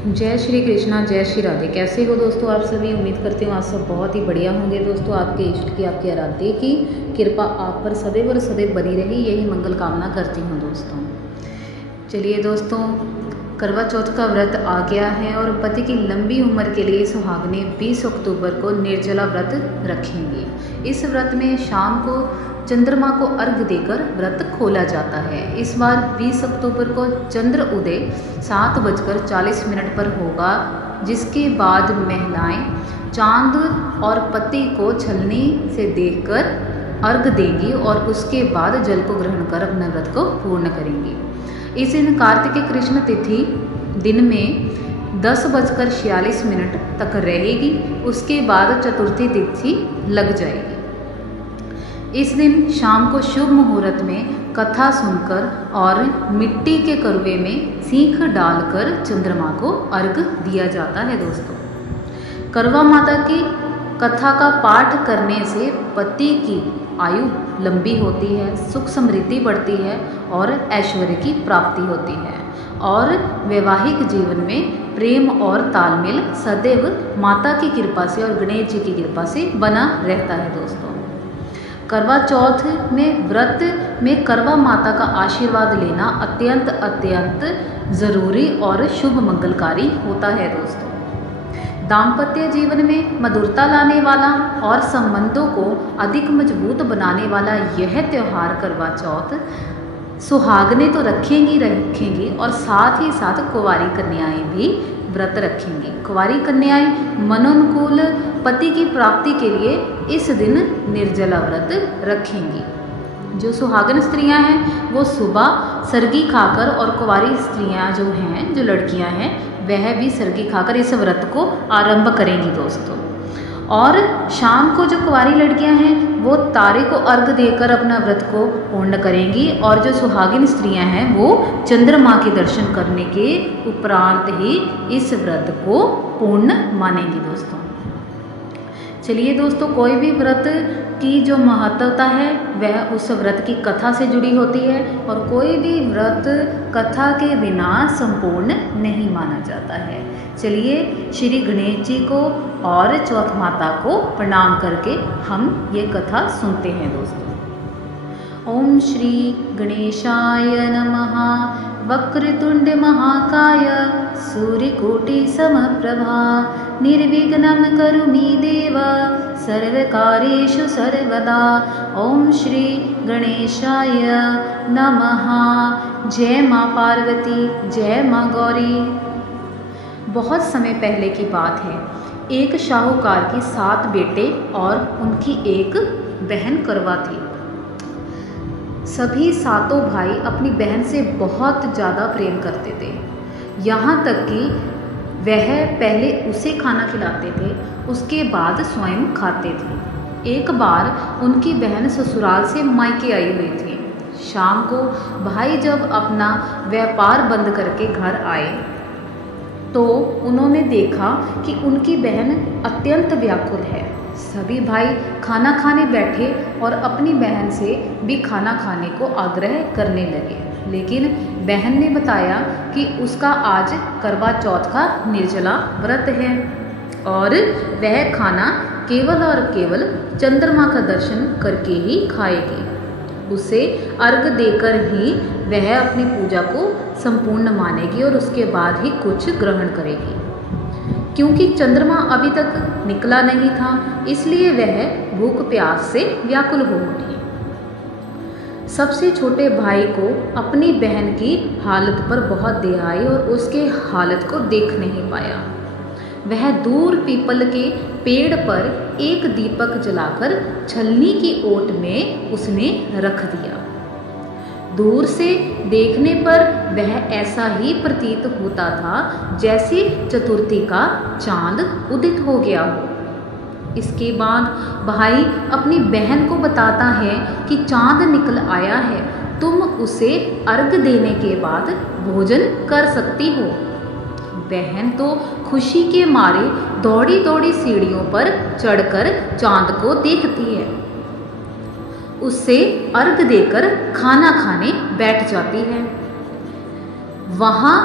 जय श्री कृष्णा, जय श्री राधे। कैसे हो दोस्तों आप सभी। उम्मीद करती हूँ आप सब बहुत ही बढ़िया होंगे। दोस्तों आपके इष्ट की, आपके आराध्य की कृपा आप पर सदैव और सदैव बनी रही, यही मंगल कामना करती हूँ दोस्तों। चलिए दोस्तों, करवा चौथ का व्रत आ गया है और पति की लंबी उम्र के लिए सुहागनें 20 अक्टूबर को निर्जला व्रत रखेंगी। इस व्रत में शाम को चंद्रमा को अर्घ देकर व्रत खोला जाता है। इस बार 20 अक्टूबर को चंद्र उदय 7:40 पर होगा, जिसके बाद महिलाएं चांद और पति को छलनी से देखकर अर्घ देंगी और उसके बाद जल को ग्रहण कर अपने व्रत को पूर्ण करेंगी। इस दिन कार्तिक कृष्ण तिथि दिन में 10:46 तक रहेगी। उसके बाद चतुर्थी तिथि लग जाएगी। इस दिन शाम को शुभ मुहूर्त में कथा सुनकर और मिट्टी के करवे में सीख डालकर चंद्रमा को अर्घ दिया जाता है। दोस्तों, करवा माता की कथा का पाठ करने से पति की आयु लंबी होती है, सुख समृद्धि बढ़ती है और ऐश्वर्य की प्राप्ति होती है और वैवाहिक जीवन में प्रेम और तालमेल सदैव माता की कृपा से और गणेश जी की कृपा से बना रहता है। दोस्तों, करवा चौथ में व्रत में करवा माता का आशीर्वाद लेना अत्यंत ज़रूरी और शुभ मंगलकारी होता है। दोस्तों, दाम्पत्य जीवन में मधुरता लाने वाला और संबंधों को अधिक मजबूत बनाने वाला यह त्यौहार करवा चौथ सुहागनें तो रखेंगी और साथ ही साथ कुंवारी कन्याएं भी व्रत रखेंगी। कुंवारी कन्याएं मनोनुकूल पति की प्राप्ति के लिए इस दिन निर्जला व्रत रखेंगी। जो सुहागन स्त्रियां हैं वो सुबह सरगी खाकर, और कुंवारी स्त्रियां जो हैं, जो लड़कियां हैं, वह भी सरगी खाकर इस व्रत को आरंभ करेंगी। दोस्तों, और शाम को जो कुंवारी लड़कियां हैं वो तारे को अर्घ देकर अपना व्रत को पूर्ण करेंगी और जो सुहागिन स्त्रियां हैं वो चंद्रमा के दर्शन करने के उपरांत ही इस व्रत को पूर्ण मानेंगी। दोस्तों, चलिए दोस्तों, कोई भी व्रत की जो महत्वता है वह उस व्रत की कथा से जुड़ी होती है और कोई भी व्रत कथा के बिना संपूर्ण नहीं माना जाता है। चलिए श्री गणेश जी को और चौथ माता को प्रणाम करके हम ये कथा सुनते हैं। दोस्तों, ओम श्री गणेशाय नमः। वक्रतुंड महाकाय सूर्यकोटि समप्रभा निर्विघ्नं करोमि देव सर्वकार्येषु सर्वदा। ओम श्री गणेशाय नमः। जय माँ पार्वती, जय माँ गौरी। बहुत समय पहले की बात है। एक शाहूकार की 7 बेटे और उनकी एक बहन करवा थी। सभी 7 भाई अपनी बहन से बहुत ज़्यादा प्रेम करते थे, यहाँ तक कि वह पहले उसे खाना खिलाते थे, उसके बाद स्वयं खाते थे। एक बार उनकी बहन ससुराल से मायके आई हुई थी। शाम को भाई जब अपना व्यापार बंद करके घर आए तो उन्होंने देखा कि उनकी बहन अत्यंत व्याकुल है। सभी भाई खाना खाने बैठे और अपनी बहन से भी खाना खाने को आग्रह करने लगे, लेकिन बहन ने बताया कि उसका आज करवा चौथ का निर्जला व्रत है और वह खाना केवल और केवल चंद्रमा का दर्शन करके ही खाएगी। उसे अर्घ देकर ही वह अपनी पूजा को संपूर्ण मानेगी और उसके बाद ही कुछ ग्रहण करेगी। क्योंकि चंद्रमा अभी तक निकला नहीं था, इसलिए वह भूख प्यास से व्याकुल हो उठी। सबसे छोटे भाई को अपनी बहन की हालत पर बहुत दया आई और उसके हालत को देख नहीं पाया। वह दूर पीपल के पेड़ पर एक दीपक जलाकर छलनी की ओट में उसने रख दिया। दूर से देखने पर वह ऐसा ही प्रतीत होता था जैसे चतुर्थी का चांद उदित हो गया हो। इसके बाद भाई अपनी बहन को बताता है कि चांद निकल आया है, तुम उसे अर्घ देने के बाद भोजन कर सकती हो। बहन तो खुशी के मारे दौड़ी दौड़ी सीढ़ियों पर चढ़कर चांद को देखती है, उससे अर्घ देकर खाना खाने बैठ जाती है। वहाँ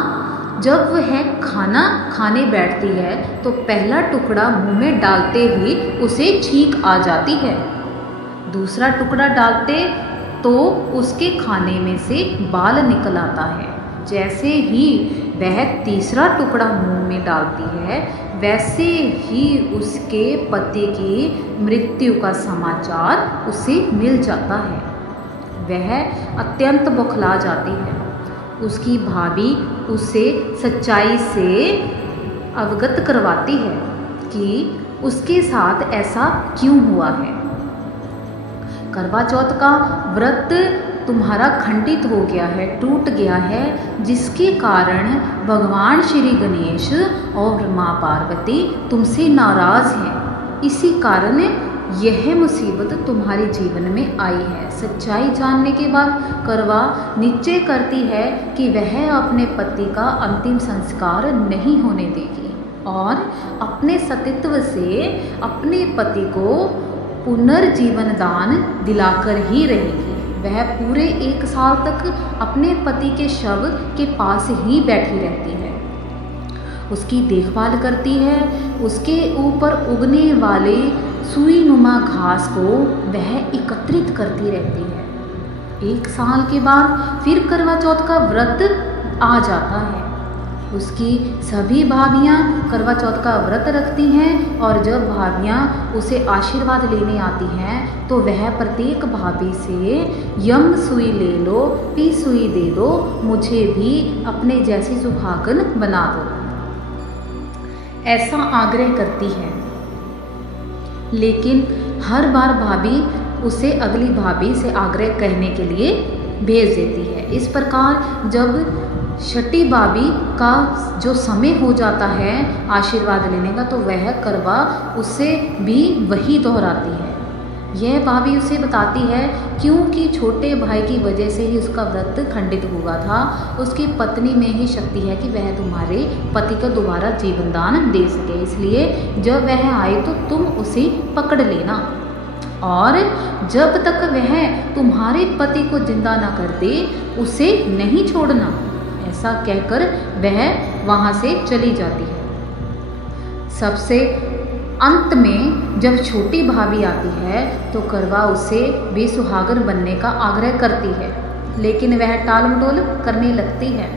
जब वह खाना खाने बैठती है तो पहला टुकड़ा मुंह में डालते ही उसे छींक आ जाती है। दूसरा टुकड़ा डालते तो उसके खाने में से बाल निकल आता है। जैसे ही वह तीसरा टुकड़ा मुंह में डालती है वैसे ही उसके पति की मृत्यु का समाचार उसे मिल जाता है। वह अत्यंत बौखला जाती है। उसकी भाभी उसे सच्चाई से अवगत करवाती है कि उसके साथ ऐसा क्यों हुआ है। करवा चौथ का व्रत तुम्हारा खंडित हो गया है, टूट गया है, जिसके कारण भगवान श्री गणेश और माँ पार्वती तुमसे नाराज़ हैं। इसी कारण यह मुसीबत तुम्हारे जीवन में आई है। सच्चाई जानने के बाद करवा निश्चय करती है कि वह अपने पति का अंतिम संस्कार नहीं होने देगी और अपने सतीत्व से अपने पति को पुनर्जीवन दान दिलाकर ही रहेगी। वह पूरे 1 साल तक अपने पति के शव के पास ही बैठी रहती है, उसकी देखभाल करती है। उसके ऊपर उगने वाले सुई नुमा घास को वह एकत्रित करती रहती है। 1 साल के बाद फिर करवा चौथ का व्रत आ जाता है। उसकी सभी भाभियाँ करवा चौथ का व्रत रखती हैं और जब भाभियाँ उसे आशीर्वाद लेने आती हैं तो वह प्रत्येक भाभी से यम सुई ले लो, पी सुई दे दो, मुझे भी अपने जैसी सुहागन बना दो, ऐसा आग्रह करती है। लेकिन हर बार भाभी उसे अगली भाभी से आग्रह कहने के लिए भेज देती है। इस प्रकार जब छठी भाभी का जो समय हो जाता है आशीर्वाद लेने का तो वह करवा उससे भी वही दोहराती है। यह भाभी उसे बताती है क्योंकि छोटे भाई की वजह से ही उसका व्रत खंडित हुआ था। उसकी पत्नी में ही शक्ति है कि वह तुम्हारे पति को दोबारा जीवन दान दे सके, इसलिए जब वह आए तो तुम उसे पकड़ लेना और जब तक वह तुम्हारे पति को जिंदा ना कर दे उसे नहीं छोड़ना। ऐसा कहकर वह वहाँ से चली जाती है। सबसे अंत में जब छोटी भाभी आती है तो करवा उसे भी सुहागन बनने का आग्रह करती है, लेकिन वह टाल मटोल करने लगती है।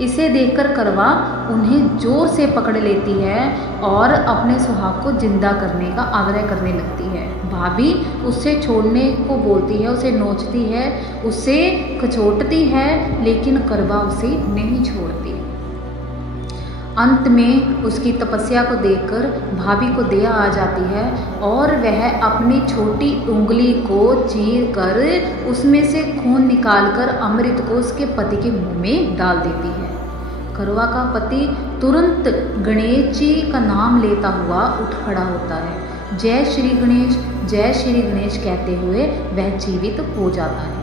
इसे देखकर करवा उन्हें जोर से पकड़ लेती है और अपने सुहाग को जिंदा करने का आग्रह करने लगती है। भाभी उससे छोड़ने को बोलती है, उसे नोचती है, उसे खचोटती है, लेकिन करवा उसे नहीं छोड़ती। अंत में उसकी तपस्या को देखकर भाभी को दया आ जाती है और वह अपनी छोटी उंगली को चीर कर उसमें से खून निकालकर अमृत को उसके पति के मुंह में डाल देती है। करवा का पति तुरंत गणेश जी का नाम लेता हुआ उठ खड़ा होता है। जय श्री गणेश, जय श्री गणेश कहते हुए वह जीवित हो जाता है।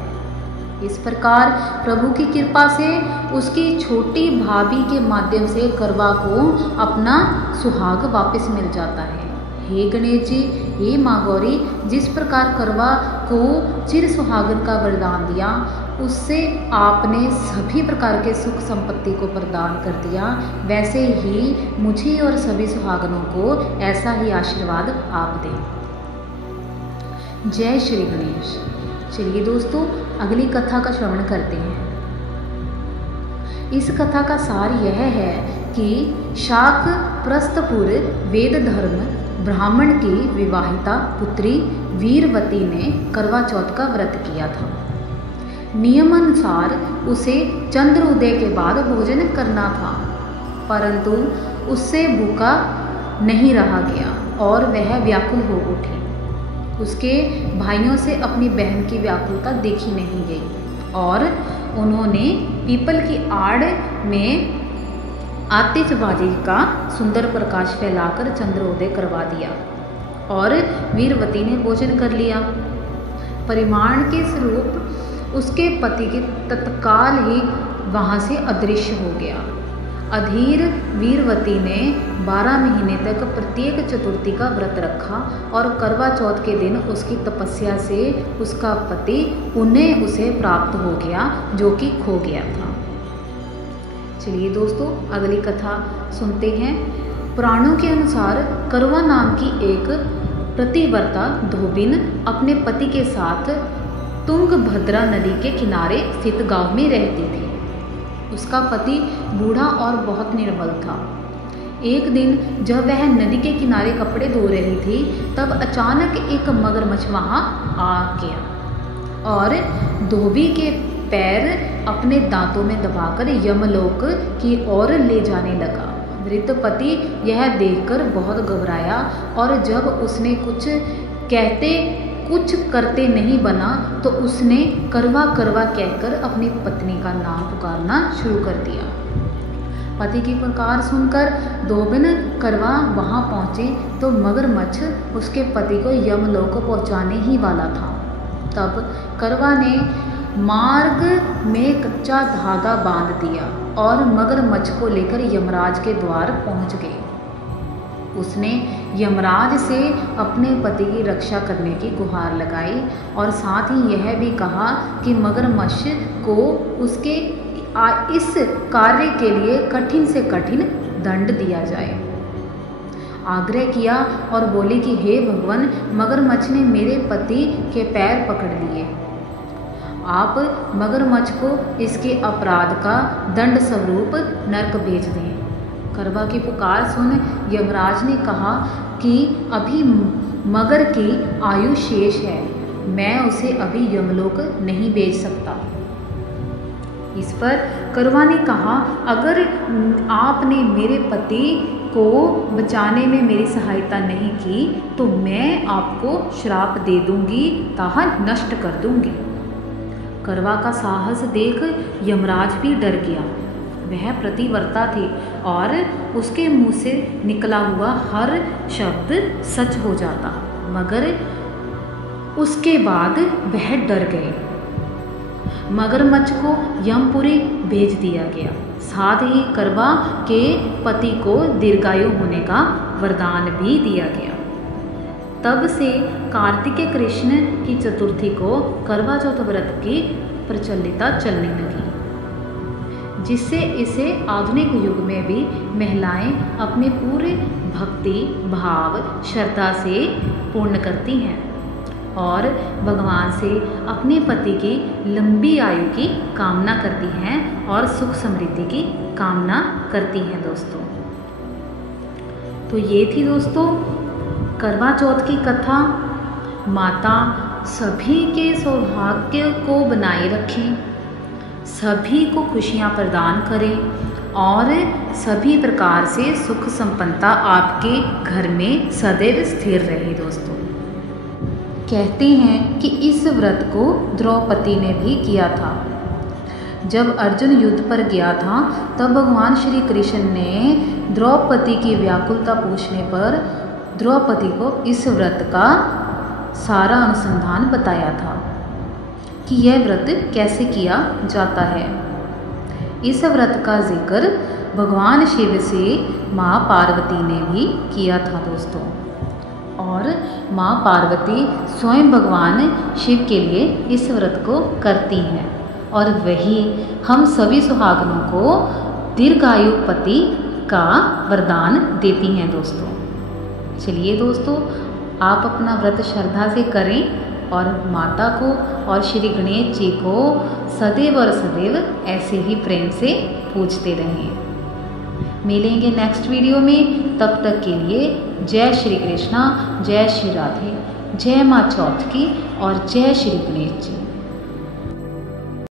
इस प्रकार प्रभु की कृपा से उसकी छोटी भाभी के माध्यम से करवा को अपना सुहाग वापस मिल जाता है। हे गणेश जी, हे माँ गौरी, जिस प्रकार करवा को चिर सुहागन का वरदान दिया उससे आपने सभी प्रकार के सुख संपत्ति को प्रदान कर दिया, वैसे ही मुझे और सभी सुहागनों को ऐसा ही आशीर्वाद आप दें। जय श्री गणेश। चलिए दोस्तों, अगली कथा का श्रवण करते हैं। इस कथा का सार यह है कि शाक प्रस्थपुर वेद धर्म ब्राह्मण की विवाहिता पुत्री वीरवती ने करवा चौथ का व्रत किया था। नियमानुसार उसे चंद्रोदय के बाद भोजन करना था, परंतु उससे भूखा नहीं रहा गया और वह व्याकुल हो उठी। उसके भाइयों से अपनी बहन की व्याकुलता देखी नहीं गई और उन्होंने पीपल की आड़ में आतिशबाजी का सुंदर प्रकाश फैलाकर चंद्रोदय करवा दिया और वीरवती ने भोजन कर लिया। परिमाण के स्वरूप उसके पति की तत्काल ही वहाँ से अदृश्य हो गया। अधीर वीरवती ने 12 महीने तक प्रत्येक चतुर्थी का व्रत रखा और करवा चौथ के दिन उसकी तपस्या से उसका पति पुनः उसे प्राप्त हो गया जो कि खो गया था। चलिए दोस्तों अगली कथा सुनते हैं। पुराणों के अनुसार करवा नाम की एक प्रतिव्रता धोबिन अपने पति के साथ तुंगभद्रा नदी के किनारे स्थित गांव में रहती थी। उसका पति बूढ़ा और बहुत निर्बल था। एक दिन जब वह नदी के किनारे कपड़े धो रही थी तब अचानक एक मगरमच्छ वहां आ गया और धोबी के पैर अपने दांतों में दबाकर यमलोक की ओर ले जाने लगा। वृद्ध पति यह देखकर बहुत घबराया और जब उसने कुछ करते नहीं बना तो उसने करवा करवा कहकर अपनी पत्नी का नाम पुकारना शुरू कर दिया। पति की पुकार सुनकर धोबिन करवा वहां पहुंचे तो मगरमच्छ उसके पति को यमलोक पहुंचाने ही वाला था। तब करवा ने मार्ग में कच्चा धागा बांध दिया और मगरमच्छ को लेकर यमराज के द्वार पहुंच गए। उसने यमराज से अपने पति की रक्षा करने की गुहार लगाई और साथ ही यह भी कहा कि मगरमच्छ को उसके इस कार्य के लिए कठिन से कठिन दंड दिया जाए। आग्रह किया और बोले कि हे भगवान, मगरमच्छ ने मेरे पति के पैर पकड़ लिए। आप मगरमच्छ को इसके अपराध का दंड स्वरूप नरक भेज दें। करवा की पुकार सुन यमराज ने कहा कि अभी मगर की आयु शेष है, मैं उसे अभी यमलोक नहीं भेज सकता। इस पर करवा ने कहा, अगर आपने मेरे पति को बचाने में मेरी सहायता नहीं की तो मैं आपको श्राप दे दूंगी तथा नष्ट कर दूंगी। करवा का साहस देख यमराज भी डर गया। वह प्रतिव्रता थी और उसके मुंह से निकला हुआ हर शब्द सच हो जाता, मगर उसके बाद वह डर गए। मगरमच्छ को यमपुरी भेज दिया गया। साथ ही करवा के पति को दीर्घायु होने का वरदान भी दिया गया। तब से कार्तिकेय कृष्ण की चतुर्थी को करवा चौथ व्रत की प्रचलिता चलने लगी, जिससे इसे आधुनिक युग में भी महिलाएं अपने पूरे भक्ति भाव श्रद्धा से पूर्ण करती हैं और भगवान से अपने पति की लंबी आयु की कामना करती हैं और सुख समृद्धि की कामना करती हैं दोस्तों। तो ये थी दोस्तों करवा चौथ की कथा। माता सभी के सौभाग्य को बनाए रखें, सभी को खुशियाँ प्रदान करें और सभी प्रकार से सुख संपन्नता आपके घर में सदैव स्थिर रहे दोस्तों। कहते हैं कि इस व्रत को द्रौपदी ने भी किया था। जब अर्जुन युद्ध पर गया था तब भगवान श्री कृष्ण ने द्रौपदी की व्याकुलता पूछने पर द्रौपदी को इस व्रत का सारा अनुसंधान बताया था कि यह व्रत कैसे किया जाता है। इस व्रत का जिक्र भगवान शिव से माँ पार्वती ने भी किया था दोस्तों, और माँ पार्वती स्वयं भगवान शिव के लिए इस व्रत को करती हैं और वही हम सभी सुहागनों को दीर्घायु पति का वरदान देती हैं दोस्तों। चलिए दोस्तों, आप अपना व्रत श्रद्धा से करें और माता को और श्री गणेश जी को सदैव और सदैव ऐसे ही प्रेम से पूजते रहें। मिलेंगे नेक्स्ट वीडियो में, तब तक के लिए जय श्री कृष्णा, जय श्री राधे, जय माँ चौथ की और जय श्री गणेश जी।